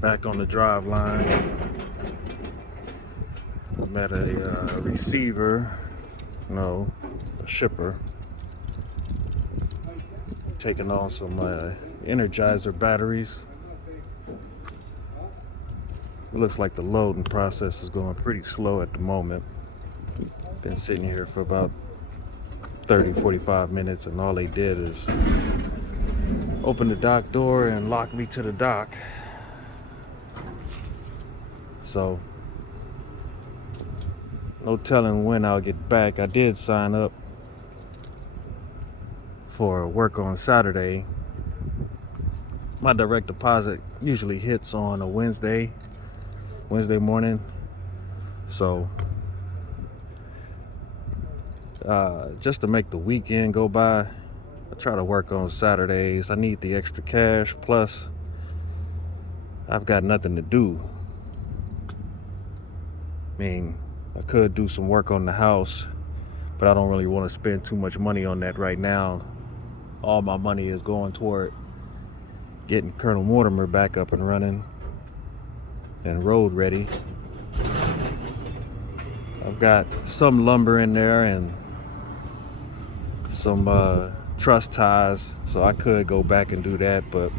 Back on the drive line. I'm at a receiver, no, a shipper, taking on some Energizer batteries. It looks like the loading process is going pretty slow at the moment. Been sitting here for about 30-45 minutes, and all they did is open the dock door and lock me to the dock. So no telling when I'll get back. I did sign up for work on Saturday. My direct deposit usually hits on a Wednesday morning. So just to make the weekend go by, I try to work on Saturdays. I need the extra cash, plus I've got nothing to do. I mean, I could do some work on the house, but I don't really want to spend too much money on that right now. All my money is going toward getting Colonel Mortimer back up and running and road ready. I've got some lumber in there and some truss ties, so I could go back and do that, but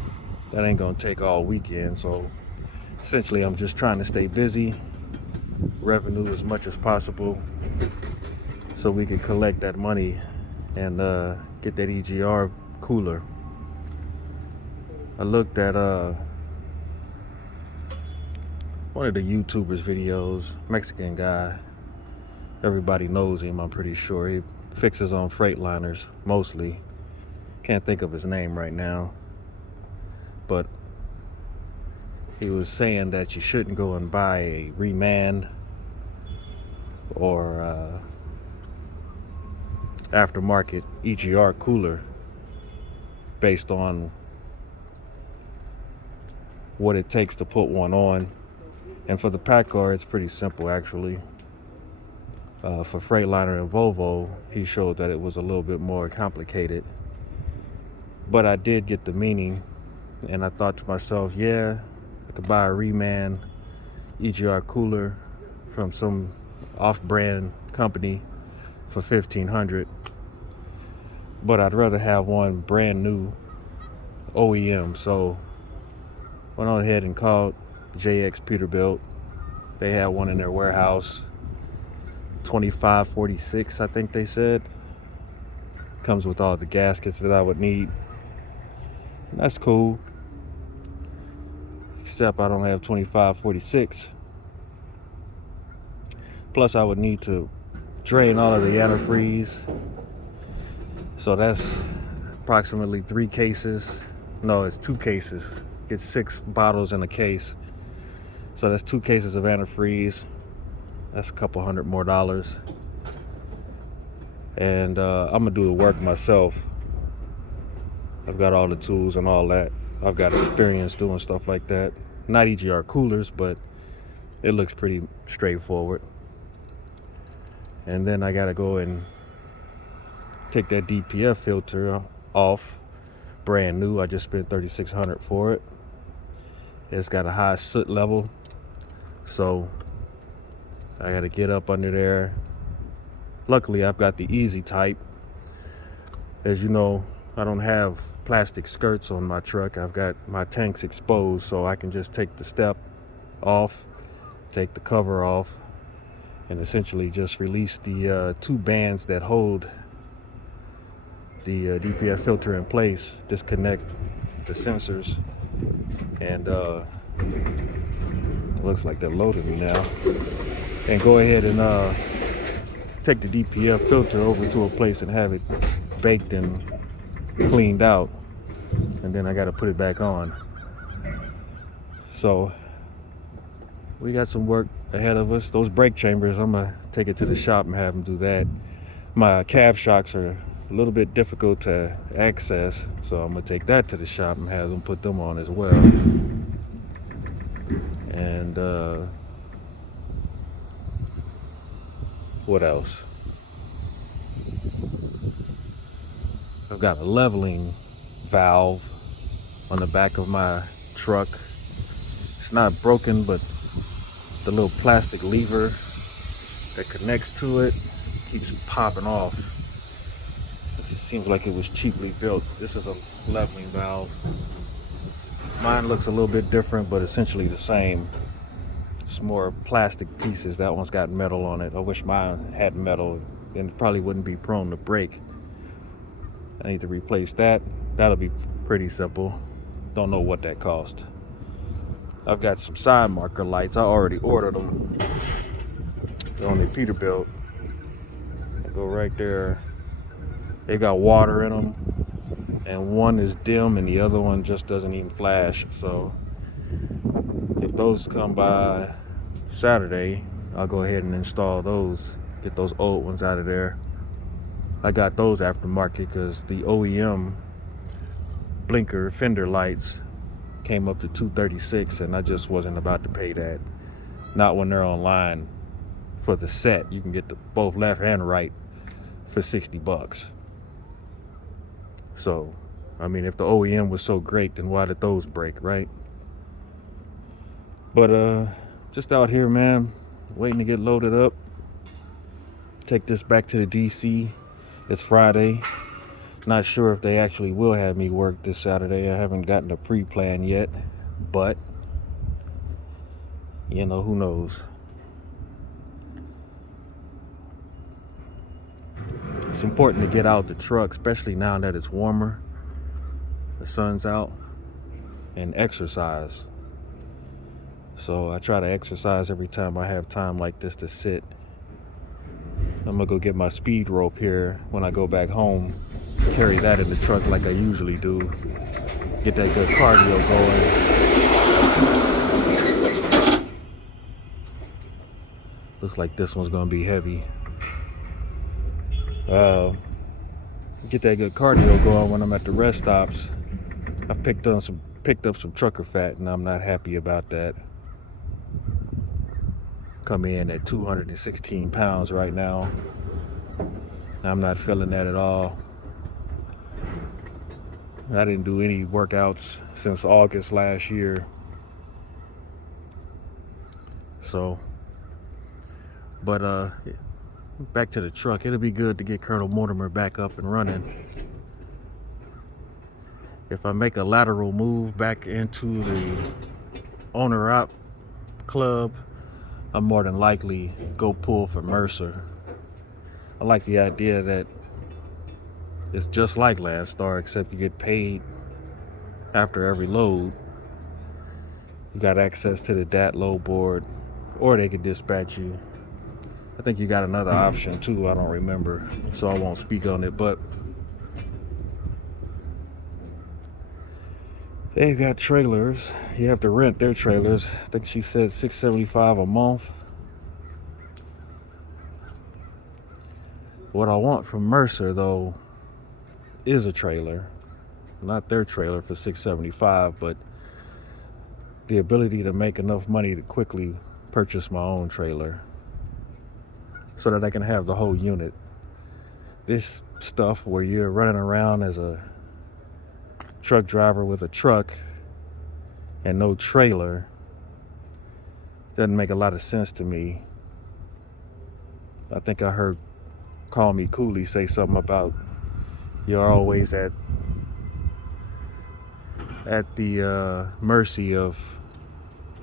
that ain't gonna take all weekend. So essentially I'm just trying to stay busy, revenue as much as possible, so we can collect that money and get that EGR cooler. I looked at one of the YouTubers videos, Mexican guy. Everybody knows him, I'm pretty sure. He fixes on Freightliners mostly. Can't think of his name right now. But he was saying that you shouldn't go and buy a reman or aftermarket EGR cooler based on what it takes to put one on. And for the PACCAR, it's pretty simple actually. For Freightliner and Volvo, he showed that it was a little bit more complicated. But I did get the meaning, and I thought to myself, yeah, I could buy a reman EGR cooler from some off-brand company for $1,500, but I'd rather have one brand new OEM. So went on ahead and called JX Peterbilt. They had one in their warehouse, 2546, I think they said. Comes with all the gaskets that I would need. And that's cool, except I don't have 2546. Plus I would need to drain all of the antifreeze, so that's approximately 3 cases. No, it's 2 cases. Get 6 bottles in a case, so that's 2 cases of antifreeze. That's a couple $100 more. And I'm gonna do the work myself. I've got all the tools and all that. I've got experience doing stuff like that. Not EGR coolers, but it looks pretty straightforward. And then I gotta go and take that DPF filter off, brand new. I just spent $3,600 for it. It's got a high soot level, so I gotta get up under there. Luckily I've got the easy type. As you know, I don't have plastic skirts on my truck. I've got my tanks exposed, so I can just take the step off, take the cover off, and essentially just release the 2 bands that hold the DPF filter in place, disconnect the sensors, and it looks like they're loading me now, and go ahead and take the DPF filter over to a place and have it baked and cleaned out, and then I got to put it back on. So we got some work ahead of us. Those brake chambers, I'm gonna take it to the shop and have them do that. My cab shocks are a little bit difficult to access, so I'm gonna take that to the shop and have them put them on as well. And what else? I've got a leveling valve on the back of my truck. It's not broken, but the little plastic lever that connects to it keeps popping off. It seems like it was cheaply built. This is a leveling valve. Mine looks a little bit different, but essentially the same. It's more plastic pieces. That one's got metal on it. I wish mine had metal, then it probably wouldn't be prone to break. I need to replace that. That'll be pretty simple. Don't know what that cost. I've got some side marker lights. I already ordered them. They're on the Peterbilt. They go right there. They got water in them, and one is dim and the other one just doesn't even flash. So if those come by Saturday, I'll go ahead and install those, get those old ones out of there. I got those aftermarket because the OEM blinker fender lights came up to $236, and I just wasn't about to pay that. Not when they're online for the set. You can get the both left and right for $60. So, I mean, if the OEM was so great, then why did those break, right? But just out here, man, waiting to get loaded up. Take this back to the DC. It's Friday. Not sure if they actually will have me work this Saturday. I haven't gotten a pre-plan yet, but you know, who knows? It's important to get out the truck, especially now that it's warmer, the sun's out, and exercise. So I try to exercise every time I have time like this to sit. I'm gonna go get my speed rope here when I go back home, carry that in the truck like I usually do, get that good cardio going. Looks like this one's gonna be heavy. Get that good cardio going when I'm at the rest stops. I picked up some trucker fat, and I'm not happy about that. Come in at 216 pounds right now. I'm not feeling that at all. I didn't do any workouts since August last year. So, but back to the truck. It'll be good to get Colonel Mortimer back up and running. If I make a lateral move back into the owner-op club, I'm more than likely go pull for Mercer. I like the idea that it's just like Landstar, except you get paid after every load. You got access to the DAT load board, or they can dispatch you. I think you got another option too, I don't remember, so I won't speak on it, but they've got trailers. You have to rent their trailers. I think she said $675 a month. What I want from Mercer though is a trailer. Not their trailer for $675, but the ability to make enough money to quickly purchase my own trailer so that I can have the whole unit. This stuff where you're running around as a truck driver with a truck and no trailer doesn't make a lot of sense to me. I think I heard Call Me Cooley say something about you're always at the mercy of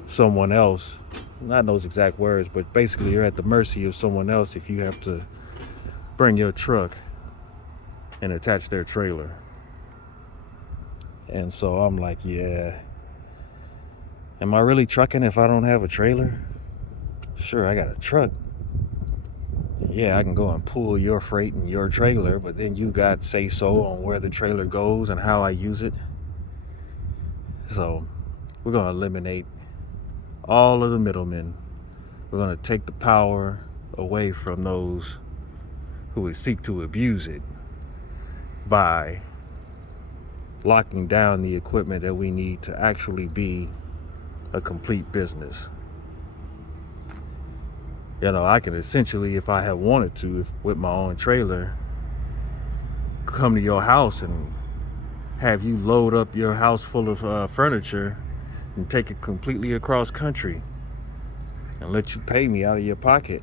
someone else. Not those exact words, but basically you're at the mercy of someone else if you have to bring your truck and attach their trailer. And so I'm like, yeah, am I really trucking if I don't have a trailer? Sure, I got a truck. Yeah, I can go and pull your freight in your trailer, but then you got say-so on where the trailer goes and how I use it. So we're going to eliminate all of the middlemen. We're going to take the power away from those who would seek to abuse it by locking down the equipment that we need to actually be a complete business. You know, I can essentially, if I had wanted to, with my own trailer, come to your house and have you load up your house full of furniture and take it completely across country and let you pay me out of your pocket.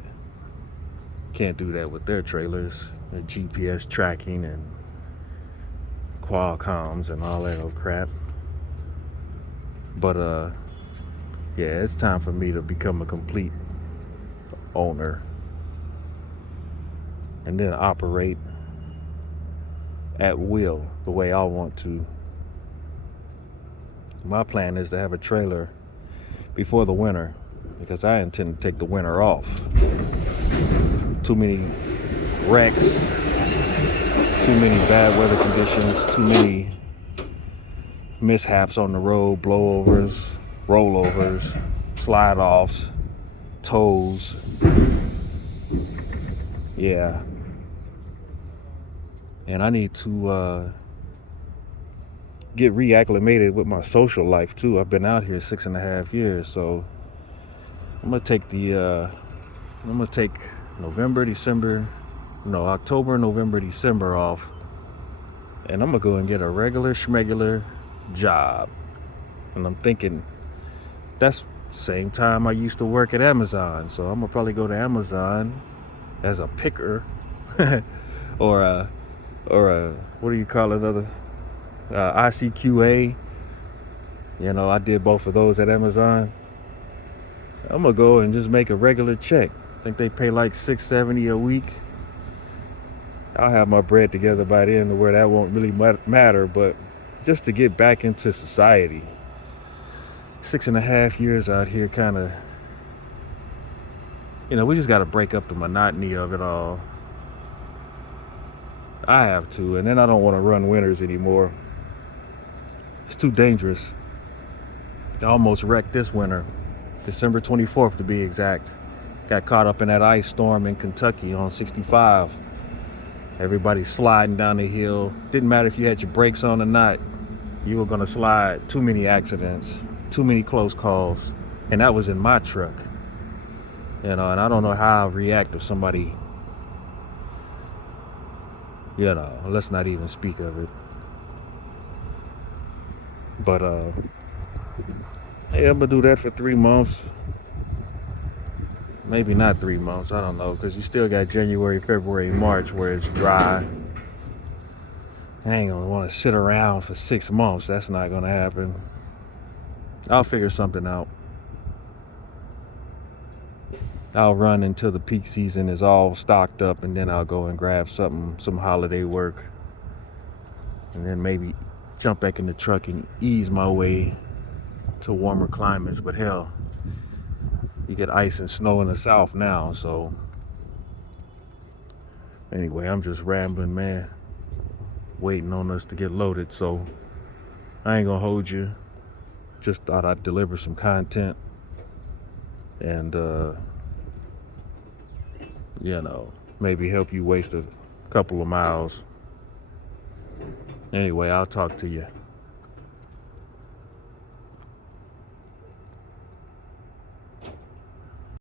Can't do that with their trailers, their GPS tracking and Qualcomms and all that old crap. But yeah, it's time for me to become a complete owner and then operate at will the way I want to. My plan is to have a trailer before the winter because I intend to take the winter off. Too many wrecks, too many bad weather conditions, too many mishaps on the road, blowovers, rollovers, slide-offs, tows. Yeah. And I need to get reacclimated with my social life too. I've been out here 6.5 years, so I'm gonna take October, November, December off, and I'm gonna go and get a regular schmegular job. And I'm thinking that's the same time I used to work at Amazon, so I'm gonna probably go to Amazon as a picker or a what do you call it, other ICQA. You know, I did both of those at Amazon. I'm gonna go and just make a regular check. I think they pay like $6.70 a week. I'll have my bread together by then to where that won't really matter, but just to get back into society. 6.5 years out here, kind of, we just got to break up the monotony of it all. I have to, and then I don't want to run winters anymore. It's too dangerous. I almost wrecked this winter, December 24th to be exact. Got caught up in that ice storm in Kentucky on 65. Everybody sliding down the hill. Didn't matter if you had your brakes on or not. You were going to slide. Too many accidents, too many close calls. And that was in my truck. And I don't know how I'll react if somebody, let's not even speak of it. But, yeah, I'm going to do that for 3 months. Maybe not 3 months, I don't know, because you still got January, February, March where it's dry. I ain't gonna want to sit around for 6 months. That's not gonna happen. I'll figure something out. I'll run until the peak season is all stocked up, and then I'll go and grab some holiday work, and then maybe jump back in the truck and ease my way to warmer climates. But hell, you get ice and snow in the south now, so anyway, I'm just rambling, man, waiting on us to get loaded. So I ain't gonna hold you. Just thought I'd deliver some content and maybe help you waste a couple of miles. Anyway, I'll talk to you.